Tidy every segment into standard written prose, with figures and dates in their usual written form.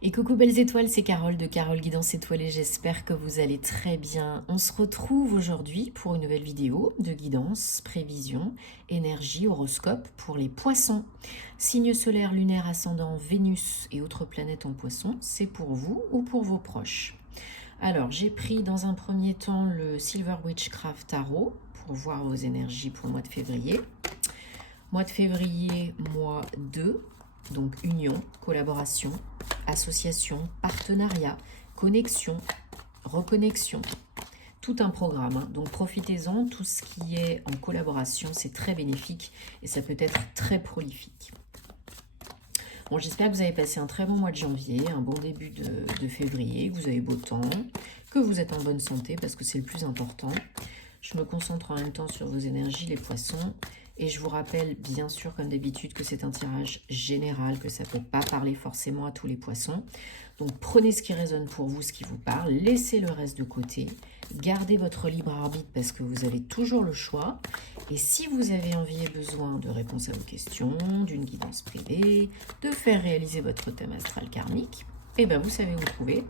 Et coucou belles étoiles, c'est Carole de Carole Guidance Étoilée, j'espère que vous allez très bien. On se retrouve aujourd'hui pour une nouvelle vidéo de guidance, prévision, énergie, horoscope pour les poissons. Signe solaire, lunaire, ascendant, Vénus et autres planètes en poisson, c'est pour vous ou pour vos proches. Alors j'ai pris dans un premier temps le Silver Witchcraft Tarot pour voir vos énergies pour le mois de février. Mois de février, mois 2, donc union, collaboration, association, partenariat, connexion, reconnexion, tout un programme. Hein. Donc profitez-en, tout ce qui est en collaboration, c'est très bénéfique et ça peut être très prolifique. Bon, j'espère que vous avez passé un très bon mois de janvier, un bon début de février, que vous avez beau temps, que vous êtes en bonne santé parce que c'est le plus important. Je me concentre en même temps sur vos énergies, les poissons. Et je vous rappelle, bien sûr, comme d'habitude, que c'est un tirage général, que ça ne peut pas parler forcément à tous les poissons. Donc, prenez ce qui résonne pour vous, ce qui vous parle. Laissez le reste de côté. Gardez votre libre arbitre parce que vous avez toujours le choix. Et si vous avez envie et besoin de réponses à vos questions, d'une guidance privée, de faire réaliser votre thème astral karmique, eh bien, vous savez où trouver.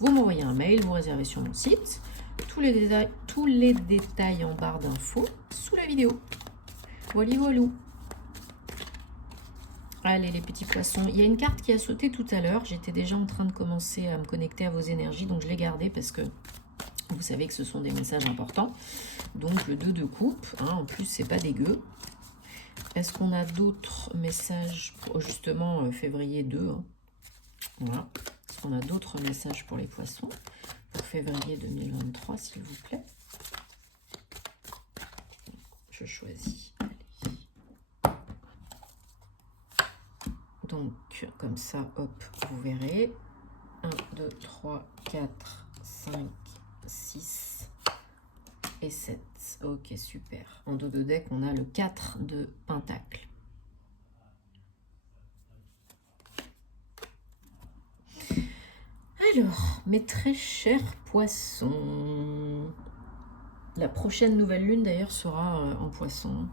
Vous m'envoyez un mail, vous réservez sur mon site. Tous les détails en barre d'infos sous la vidéo. Voilà, voilà. Allez les petits poissons, il y a une carte qui a sauté tout à l'heure. J'étais déjà en train de commencer à me connecter à vos énergies, donc je l'ai gardée parce que vous savez que ce sont des messages importants. Donc le 2 de coupe, hein, en plus c'est pas dégueu. Est-ce qu'on a d'autres messages pour justement février 2 hein. Voilà. Est-ce qu'on a d'autres messages pour les poissons pour février 2023 s'il vous plaît? Je choisis. Donc, comme ça, hop, vous verrez. 1, 2, 3, 4, 5, 6 et 7. Ok, super. En dos de deck, on a le 4 de Pentacle. Alors, mes très chers poissons. La prochaine nouvelle lune, d'ailleurs, sera en poisson.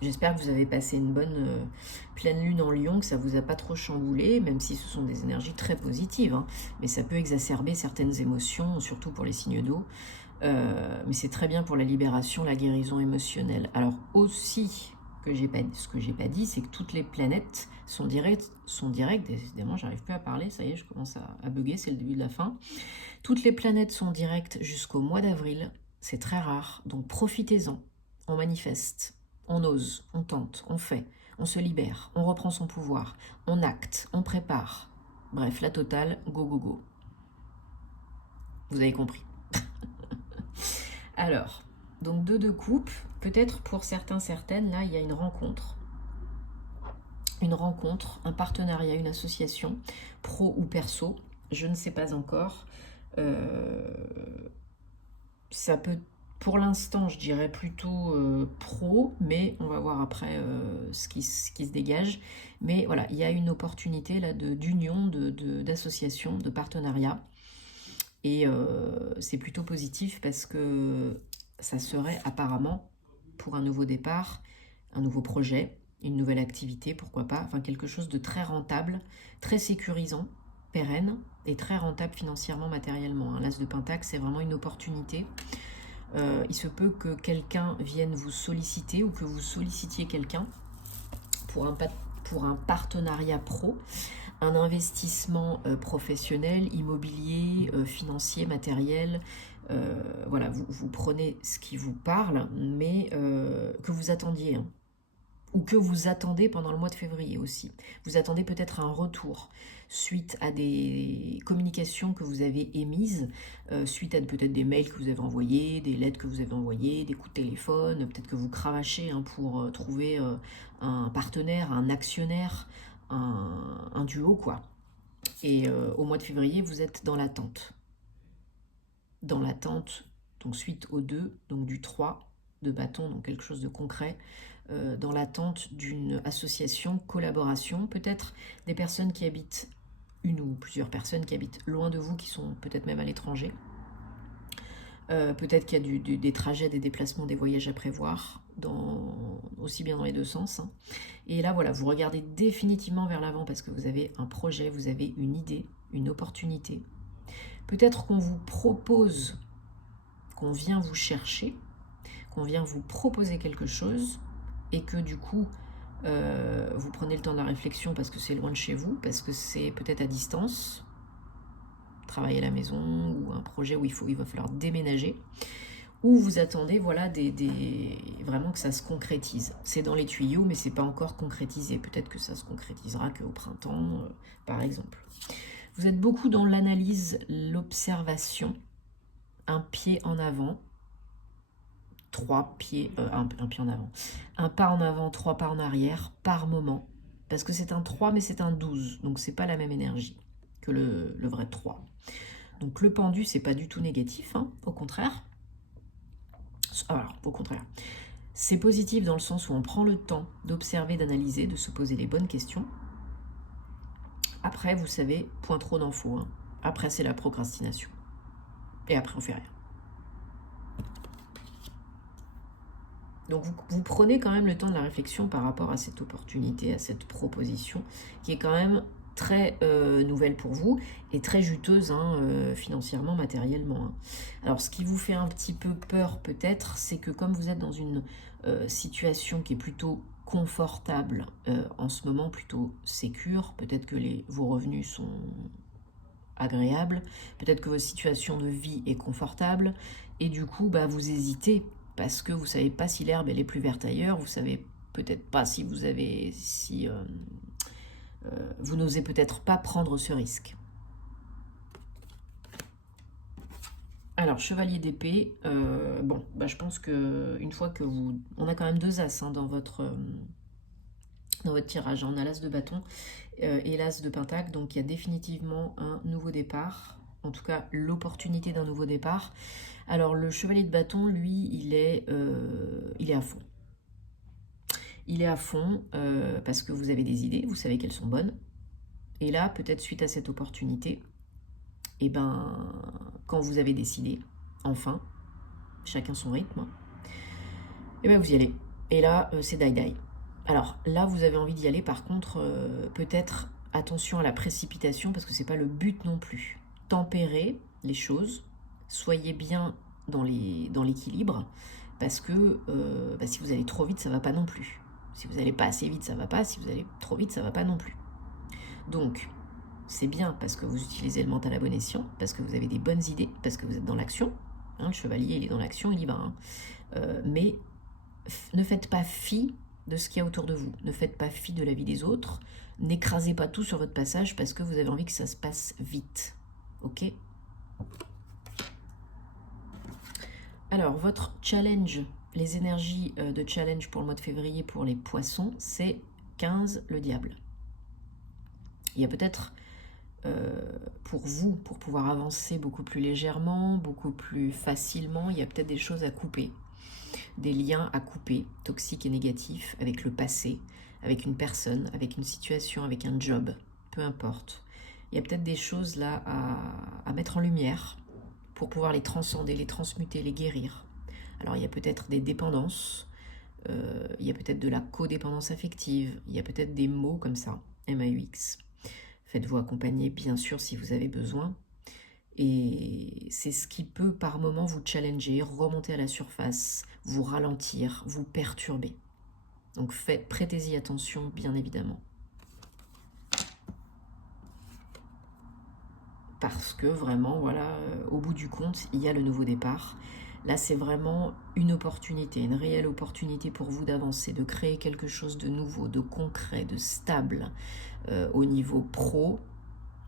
J'espère que vous avez passé une bonne pleine lune en Lion, que ça ne vous a pas trop chamboulé, même si ce sont des énergies très positives. Hein, mais ça peut exacerber certaines émotions, surtout pour les signes d'eau. Mais c'est très bien pour la libération, la guérison émotionnelle. Alors aussi, ce que j'ai pas dit, c'est que toutes les planètes sont directes. Décidément, j'arrive plus à parler, ça y est, je commence à bugger, c'est le début de la fin. Toutes les planètes sont directes jusqu'au mois d'avril. C'est très rare, donc profitez-en. On manifeste. On ose, on tente, on fait, on se libère, on reprend son pouvoir, on acte, on prépare. Bref, la totale, go, go, go. Vous avez compris. Alors, donc 2 de coupe, peut-être pour certains, certaines, là, il y a une rencontre. Une rencontre, un partenariat, une association, pro ou perso, je ne sais pas encore. Ça peut... Pour l'instant, je dirais plutôt pro, mais on va voir après ce qui se dégage. Mais voilà, il y a une opportunité là d'union, d'association, de partenariat. Et c'est plutôt positif parce que ça serait apparemment pour un nouveau départ, un nouveau projet, une nouvelle activité, pourquoi pas. Enfin, quelque chose de très rentable, très sécurisant, pérenne et très rentable financièrement, matériellement. Un l'as de Pentacle, c'est vraiment une opportunité. Il se peut que quelqu'un vienne vous solliciter ou que vous sollicitiez quelqu'un pour un partenariat pro, un investissement professionnel, immobilier, financier, matériel. Voilà, vous prenez ce qui vous parle, mais que vous attendiez. Hein, ou que vous attendez pendant le mois de février aussi. Vous attendez peut-être un retour suite à des communications que vous avez émises, suite à peut-être des mails que vous avez envoyés, des lettres que vous avez envoyées, des coups de téléphone, peut-être que vous cravachez hein, pour trouver un partenaire, un actionnaire, un duo, quoi. Et au mois de février, vous êtes dans l'attente. Dans l'attente, donc suite au 2, donc du 3 de bâton, donc quelque chose de concret, dans l'attente d'une association, collaboration, peut-être des personnes qui habitent, une ou plusieurs personnes qui habitent loin de vous, qui sont peut-être même à l'étranger. Peut-être qu'il y a des trajets, des déplacements, des voyages à prévoir, aussi bien dans les deux sens. Hein. Et là, voilà, vous regardez définitivement vers l'avant parce que vous avez un projet, vous avez une idée, une opportunité. Peut-être qu'on vous propose, qu'on vient vous chercher, qu'on vient vous proposer quelque chose et que du coup, vous prenez le temps de la réflexion parce que c'est loin de chez vous, parce que c'est peut-être à distance, travailler à la maison ou un projet où il va falloir déménager, ou vous attendez voilà, vraiment que ça se concrétise. C'est dans les tuyaux, mais c'est pas encore concrétisé. Peut-être que ça se concrétisera qu'au printemps, par exemple. Vous êtes beaucoup dans l'analyse, l'observation, un pied en avant, trois pieds, un pied en avant, un pas en avant, trois pas en arrière par moment, parce que c'est un 3 mais c'est un 12, donc c'est pas la même énergie que le vrai 3. Donc le pendu, c'est pas du tout négatif, hein, au contraire. Alors, au contraire, c'est positif dans le sens où on prend le temps d'observer, d'analyser, de se poser les bonnes questions. Après, vous savez, point trop d'infos, hein. Après, c'est la procrastination. Et après, on fait rien. Donc vous prenez quand même le temps de la réflexion par rapport à cette opportunité, à cette proposition, qui est quand même très nouvelle pour vous et très juteuse hein, financièrement, matériellement. Hein. Alors ce qui vous fait un petit peu peur peut-être, c'est que comme vous êtes dans une situation qui est plutôt confortable en ce moment, plutôt sécure, peut-être que vos revenus sont agréables, peut-être que votre situation de vie est confortable, et du coup bah, vous hésitez parce que vous ne savez pas si l'herbe elle est plus verte ailleurs, vous ne savez peut-être pas si vous n'osez peut-être pas prendre ce risque. Alors, chevalier d'épée, bon, bah, je pense qu'une fois que vous... On a quand même 2 as hein, dans votre tirage, on a l'as de bâton et l'as de pentacle, donc il y a définitivement un nouveau départ, en tout cas l'opportunité d'un nouveau départ. Alors le chevalier de bâton, lui, il est à fond. Il est à fond parce que vous avez des idées, vous savez qu'elles sont bonnes. Et là, peut-être suite à cette opportunité, et ben, quand vous avez décidé, enfin, chacun son rythme, et ben vous y allez. Et là, c'est die-die. Alors là, vous avez envie d'y aller, par contre, peut-être attention à la précipitation, parce que c'est pas le but non plus. Tempérez les choses, soyez bien dans l'équilibre, parce que si vous allez trop vite, ça va pas non plus. Si vous n'allez pas assez vite, ça va pas. Si vous allez trop vite, ça va pas non plus. Donc, c'est bien parce que vous utilisez le mental à bon escient, parce que vous avez des bonnes idées, parce que vous êtes dans l'action. Hein, le chevalier, il est dans l'action, il y va. Hein. Mais ne faites pas fi de ce qu'il y a autour de vous. Ne faites pas fi de la vie des autres. N'écrasez pas tout sur votre passage parce que vous avez envie que ça se passe vite. Ok ? Alors, votre challenge, les énergies de challenge pour le mois de février pour les poissons, c'est 15, le diable. Il y a peut-être pour vous, pour pouvoir avancer beaucoup plus légèrement, beaucoup plus facilement, il y a peut-être des choses à couper, des liens à couper, toxiques et négatifs, avec le passé, avec une personne, avec une situation, avec un job, peu importe. Il y a peut-être des choses là à mettre en lumière pour pouvoir les transcender, les transmuter, les guérir. Alors il y a peut-être des dépendances, il y a peut-être de la codépendance affective, il y a peut-être des mots comme ça, MAUX. Faites-vous accompagner, bien sûr, si vous avez besoin. Et c'est ce qui peut, par moment, vous challenger, remonter à la surface, vous ralentir, vous perturber. Donc, prêtez-y attention, bien évidemment. Parce que, vraiment, voilà, au bout du compte, il y a le nouveau départ. Là, c'est vraiment une opportunité, une réelle opportunité pour vous d'avancer, de créer quelque chose de nouveau, de concret, de stable. Au niveau pro,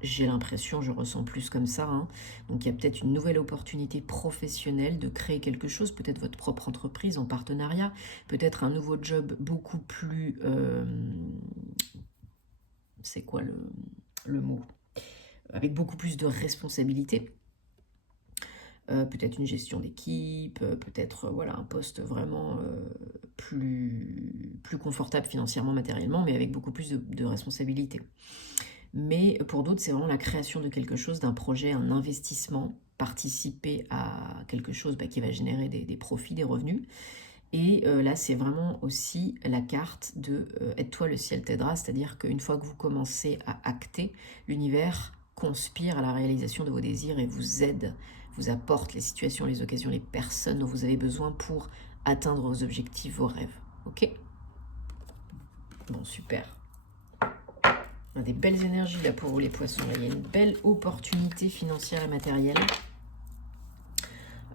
j'ai l'impression, je ressens plus comme ça. Hein. Donc il y a peut-être une nouvelle opportunité professionnelle de créer quelque chose, peut-être votre propre entreprise en partenariat, peut-être un nouveau job beaucoup plus... c'est quoi le mot ? Avec beaucoup plus de responsabilités. Peut-être une gestion d'équipe, peut-être voilà, un poste vraiment plus confortable financièrement, matériellement, mais avec beaucoup plus de responsabilités. Mais pour d'autres, c'est vraiment la création de quelque chose, d'un projet, un investissement, participer à quelque chose qui va générer des profits, des revenus. Et là, c'est vraiment aussi la carte de aide-toi, le ciel t'aidera, c'est-à-dire qu'une fois que vous commencez à acter, l'univers conspire à la réalisation de vos désirs et vous aide, vous apporte les situations, les occasions, les personnes dont vous avez besoin pour atteindre vos objectifs, vos rêves. Ok? Bon, super. On a des belles énergies là pour vous les poissons. Là, il y a une belle opportunité financière et matérielle.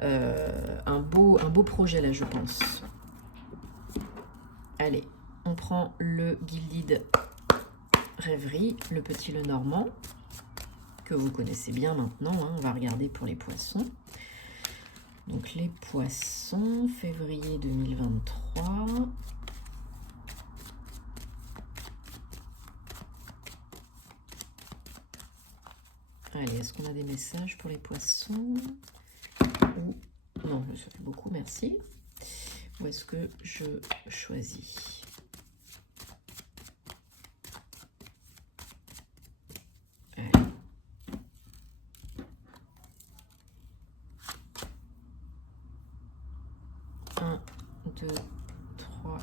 Un beau projet là, je pense. Allez, on prend le Gilded Rêverie, le petit le normand, que vous connaissez bien maintenant. Hein. On va regarder pour les poissons. Donc les poissons, février 2023. Allez, est-ce qu'on a des messages pour les poissons? Ou... Non, ça fait beaucoup, merci. Où est-ce que je choisis? Allez. 1, 2, 3,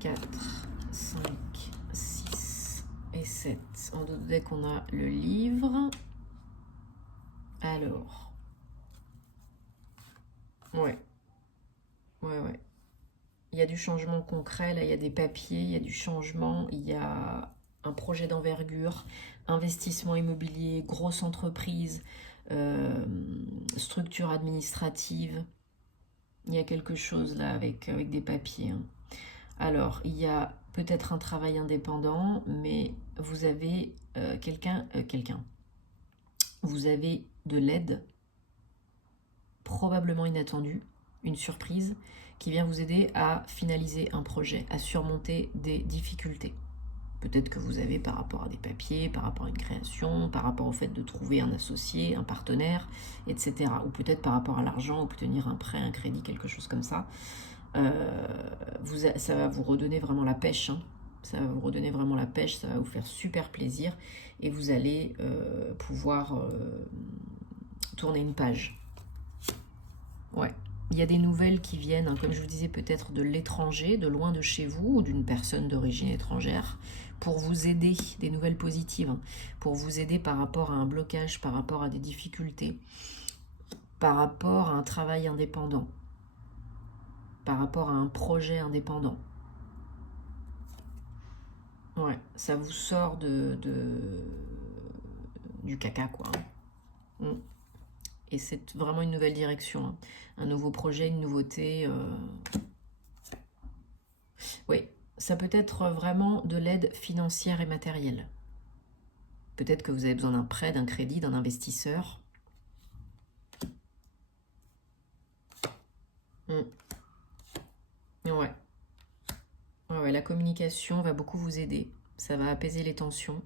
4, 5, 6 et 7. En d'autres decks, on a le livre. Alors. Ouais. Il y a du changement concret, là, il y a des papiers, il y a du changement, il y a un projet d'envergure, investissement immobilier, grosse entreprise, structure administrative. Il y a quelque chose là avec des papiers. Hein. Alors, il y a peut-être un travail indépendant, mais vous avez quelqu'un. Vous avez de l'aide, probablement inattendue, une surprise, qui vient vous aider à finaliser un projet, à surmonter des difficultés. Peut-être que vous avez par rapport à des papiers, par rapport à une création, par rapport au fait de trouver un associé, un partenaire, etc. Ou peut-être par rapport à l'argent, obtenir un prêt, un crédit, quelque chose comme ça. Ça va vous redonner vraiment la pêche. Hein. Ça va vous redonner vraiment la pêche, ça va vous faire super plaisir. Et vous allez pouvoir tourner une page. Ouais. Il y a des nouvelles qui viennent, hein, comme je vous disais, peut-être de l'étranger, de loin de chez vous, ou d'une personne d'origine étrangère, pour vous aider, des nouvelles positives, hein, pour vous aider par rapport à un blocage, par rapport à des difficultés, par rapport à un travail indépendant, par rapport à un projet indépendant. Ouais, ça vous sort du caca, quoi. Hein. Et c'est vraiment une nouvelle direction. Hein. Un nouveau projet, une nouveauté. Oui, ça peut être vraiment de l'aide financière et matérielle. Peut-être que vous avez besoin d'un prêt, d'un crédit, d'un investisseur. Ouais. Ouais, la communication va beaucoup vous aider. Ça va apaiser les tensions.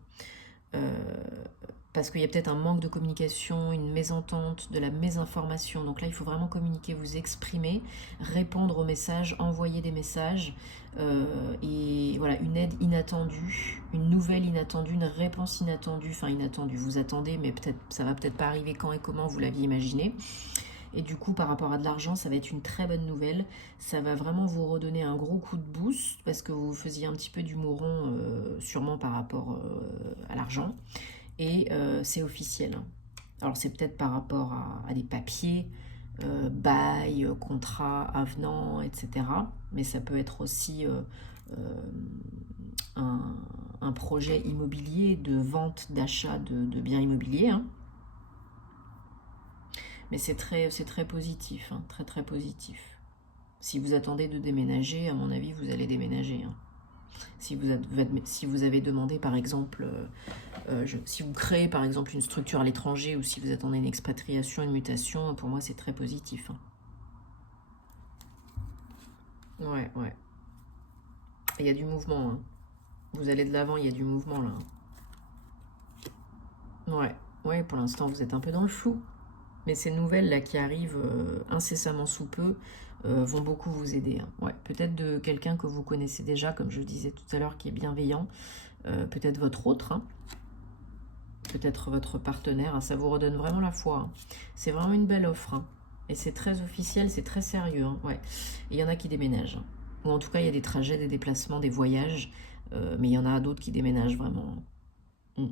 Parce qu'il y a peut-être un manque de communication, une mésentente, de la mésinformation. Donc là, il faut vraiment communiquer, vous exprimer, répondre aux messages, envoyer des messages. Et voilà, une aide inattendue, une nouvelle inattendue, une réponse inattendue. Enfin, inattendue, vous attendez, mais peut-être ça va peut-être pas arriver quand et comment vous l'aviez imaginé. Et du coup, par rapport à de l'argent, ça va être une très bonne nouvelle. Ça va vraiment vous redonner un gros coup de boost parce que vous faisiez un petit peu du mouron, sûrement par rapport à l'argent. Et c'est officiel. Alors c'est peut-être par rapport à des papiers, bail, contrat, avenant, etc. Mais ça peut être aussi un projet immobilier de vente, d'achat de biens immobiliers. Hein. Mais c'est très positif, hein, très très positif. Si vous attendez de déménager, à mon avis, vous allez déménager. Hein. Si vous avez demandé, par exemple, si vous créez, par exemple, une structure à l'étranger ou si vous attendez une expatriation, une mutation, pour moi, c'est très positif. Hein. Ouais. Il y a du mouvement. Hein. Vous allez de l'avant, il y a du mouvement, là. Ouais, pour l'instant, vous êtes un peu dans le flou. Mais ces nouvelles là qui arrivent incessamment sous peu vont beaucoup vous aider. Hein. Ouais, peut-être de quelqu'un que vous connaissez déjà, comme je disais tout à l'heure, qui est bienveillant. Peut-être votre autre, hein. Peut-être votre partenaire. Hein. Ça vous redonne vraiment la foi. Hein. C'est vraiment une belle offre. Hein. Et c'est très officiel, c'est très sérieux, hein, ouais. Et il y en a qui déménagent, hein. Ou en tout cas, il y a des trajets, des déplacements, des voyages. Mais il y en a d'autres qui déménagent vraiment. Mm.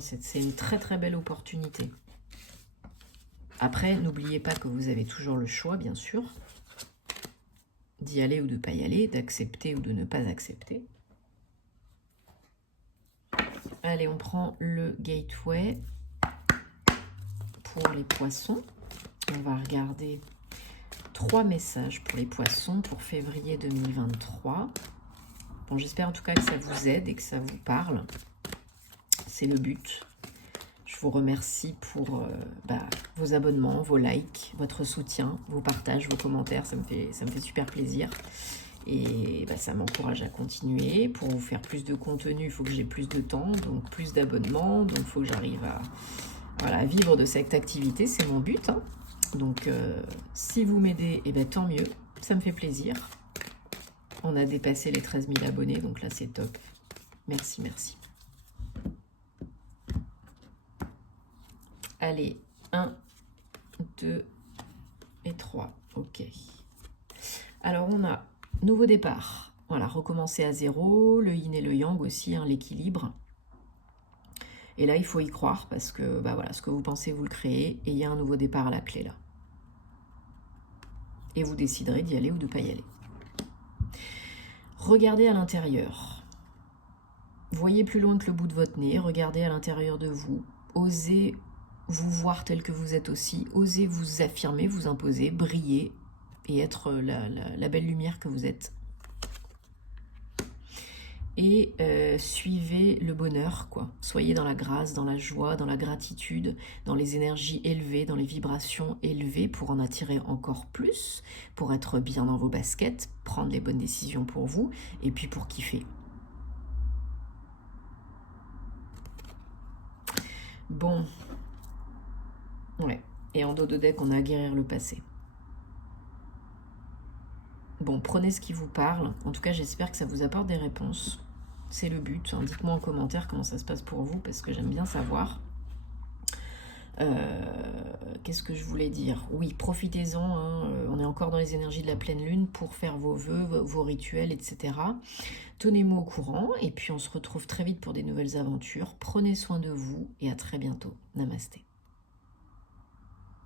C'est une très très belle opportunité. Après, n'oubliez pas que vous avez toujours le choix, bien sûr, d'y aller ou de ne pas y aller, d'accepter ou de ne pas accepter. Allez, on prend le gateway pour les poissons. On va regarder 3 messages pour les poissons pour février 2023. Bon, j'espère en tout cas que ça vous aide et que ça vous parle. C'est le but. Je vous remercie pour vos abonnements, vos likes, votre soutien, vos partages, vos commentaires. Ça me fait super plaisir. Et ça m'encourage à continuer. Pour vous faire plus de contenu, il faut que j'ai plus de temps, donc plus d'abonnements. Donc il faut que j'arrive à vivre de cette activité. C'est mon but, hein. Donc si vous m'aidez, tant mieux. Ça me fait plaisir. On a dépassé les 13 000 abonnés, donc là c'est top. Merci, merci. Allez, 1, 2 et 3. Ok. Alors, on a nouveau départ. Voilà, recommencer à zéro, le yin et le yang aussi, hein, l'équilibre. Et là, il faut y croire parce que, voilà, ce que vous pensez, vous le créez. Et il y a un nouveau départ à la clé, là. Et vous déciderez d'y aller ou de ne pas y aller. Regardez à l'intérieur. Voyez plus loin que le bout de votre nez. Regardez à l'intérieur de vous. Osez vous voir tel que vous êtes aussi, osez vous affirmer, vous imposer, briller et être la belle lumière que vous êtes. Et suivez le bonheur, quoi. Soyez dans la grâce, dans la joie, dans la gratitude, dans les énergies élevées, dans les vibrations élevées pour en attirer encore plus, pour être bien dans vos baskets, prendre les bonnes décisions pour vous et puis pour kiffer. Bon. Ouais, et en dos de deck, on a à guérir le passé. Bon, prenez ce qui vous parle. En tout cas, j'espère que ça vous apporte des réponses. C'est le but, hein. Dites-moi en commentaire comment ça se passe pour vous, parce que j'aime bien savoir. Qu'est-ce que je voulais dire? Oui, profitez-en, hein. On est encore dans les énergies de la pleine lune pour faire vos vœux, vos rituels, etc. Tenez-moi au courant, et puis on se retrouve très vite pour des nouvelles aventures. Prenez soin de vous, et à très bientôt. Namasté.